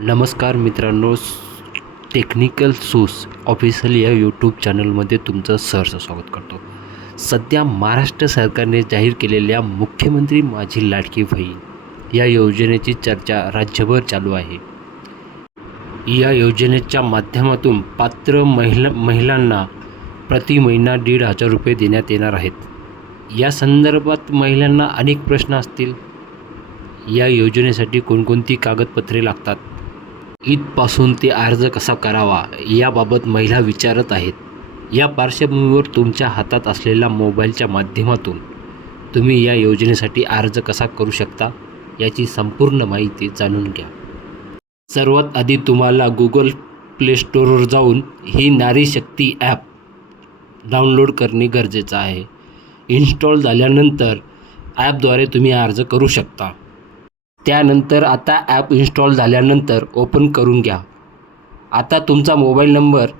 नमस्कार मित्रांनो technical source official या यूट्यूब चॅनलमध्ये तुमचं सहर्ष स्वागत करतो. सध्या महाराष्ट्र सरकारने जाहीर केलेल्या मुख्यमंत्री माझी लाडकी बहीण या योजनेची चर्चा राज्यभर चालू आहे. या योजनेच्या माध्यमातून पात्र महिला महिलांना प्रति महिना दीड हजार रुपये देण्यात येणार आहेत. या संदर्भात महिलांना अनेक प्रश्न असतील. या योजनेसाठी कोणकोणती कागदपत्रे लागतात? ईदपासून ते अर्ज कसा करावा याबाबत महिला विचारत आहेत. या पार्श्वभूमीवर तुमच्या हातात असलेल्या मोबाईलच्या माध्यमातून तुम्ही या योजनेसाठी अर्ज कसा करू शकता याची संपूर्ण माहिती जाणून घ्या. सर्वात आधी तुम्हाला गुगल प्ले स्टोअरवर जाऊन ही नारी शक्ती ॲप डाउनलोड करणे गरजेचं आहे. इन्स्टॉल झाल्यानंतर ॲपद्वारे तुम्ही अर्ज करू शकता. त्यानंतर आता ॲप इन्स्टॉल झाल्यानंतर ओपन करून घ्या. आता तुमचा मोबाईल नंबर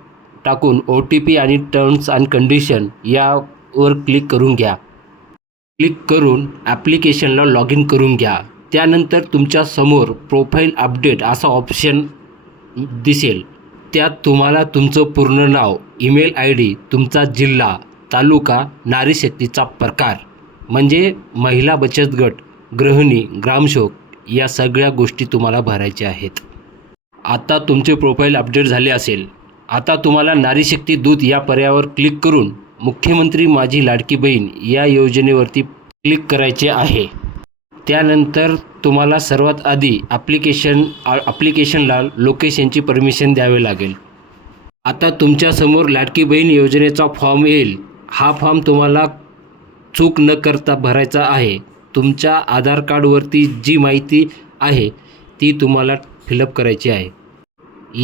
टाकून ओ टी पी आणि टर्म्स अँड कंडिशन यावर क्लिक करून घ्या. क्लिक करून ॲप्लिकेशनला लॉग इन करून घ्या. त्यानंतर तुमच्यासमोर प्रोफाईल अपडेट असा ऑप्शन दिसेल. त्यात तुम्हाला तुमचं पूर्ण नाव ईमेल आय डी तुमचा जिल्हा तालुका नारी शक्तीचा प्रकार म्हणजे महिला बचत गट गृहिणी ग्रामशोक या सगळ्या गोष्टी तुम्हाला भरायच्या आहेत. आता तुमचे प्रोफाईल अपडेट झाले असेल. आता तुम्हाला नारी शक्ती दूत या पर्यायावर क्लिक करून मुख्यमंत्री माझी लाडकी बहीण या योजनेवरती क्लिक करायचे आहे. त्यानंतर तुम्हाला सर्वात आधी ॲप्लिकेशन ॲप्लिकेशनला लोकेशनची परमिशन द्यावे लागेल. आता तुमच्यासमोर लाडकी बहीण योजनेचा फॉर्म येईल. हा फॉर्म तुम्हाला चूक न करता भरायचा आहे. तुमच्या आधार कार्डवरती जी माहिती आहे ती तुम्हाला फिलअप करायची आहे.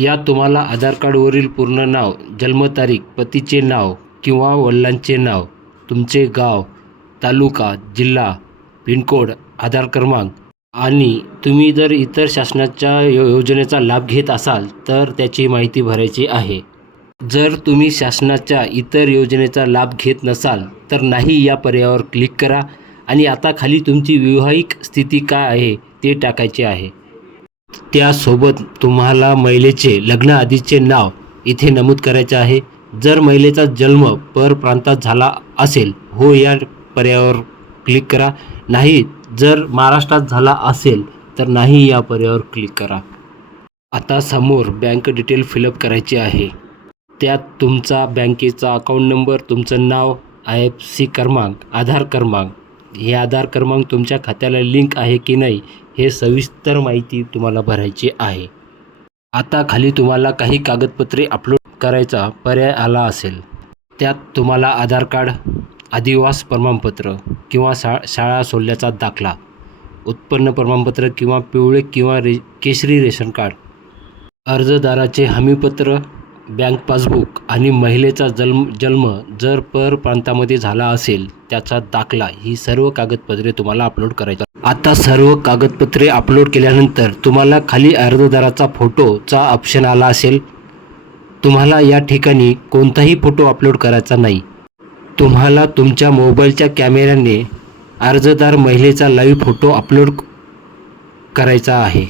यात तुम्हाला आधार कार्डवरील पूर्ण नाव जन्मतारीख पतीचे नाव किंवा वडिलांचे नाव तुमचे गाव तालुका जिल्हा पिनकोड आधार क्रमांक आणि तुम्ही जर इतर शासनाच्या यो योजनेचा लाभ घेत असाल तर त्याची माहिती भरायची आहे. जर तुम्ही शासनाच्या इतर योजनेचा लाभ घेत नसाल तर नाही या पर्यायावर क्लिक करा. आणि आता खाली तुमची वैवाहिक स्थिती काय आहे ते टाकायचे आहे. त्यासोबत तुम्हाला महिलेचे लग्नाआधीचे नाव इथे नमूद करायचे आहे. जर महिलेचा जन्म परप्रांतात झाला असेल हो या पर्यायावर क्लिक करा. नाही जर महाराष्ट्रात झाला असेल तर नाही या पर्यायावर क्लिक करा. आता समोर बँक डिटेल फिलअप करायची आहे. त्यात तुमचा बँकेचा अकाउंट नंबर तुमचं नाव आय एफ सी क्रमांक आधार क्रमांक हे आधार क्रमांक तुमच्या खात्याला लिंक आहे की नाही हे सविस्तर माहिती तुम्हाला भरायची आहे. आता खाली तुम्हाला काही कागदपत्रे अपलोड करायचा पर्याय आला असेल. त्यात तुम्हाला आधार कार्ड आदिवास प्रमाणपत्र किंवा शा शाळा सोडल्याचा दाखला उत्पन्न प्रमाणपत्र किंवा पिवळे किंवा रे केशरी रेशन कार्ड अर्जदाराचे हमीपत्र बँक पासबुक आणि महिलेचा जन्म जन्म जर पर प्रांतामध्ये झाला असेल त्याचा दाखला ही सर्व कागदपत्रे तुम्हाला अपलोड करायची. आता सर्व कागदपत्रे अपलोड केल्यानंतर तुम्हाला खाली अर्जदाराचा फोटोचा ऑप्शन आला असेल. तुम्हाला या ठिकाणी कोणताही फोटो अपलोड करायचा नाही. तुम्हाला तुमच्या मोबाईलच्या कॅमेऱ्याने अर्जदार महिलेचा लाईव्ह फोटो अपलोड करायचा आहे.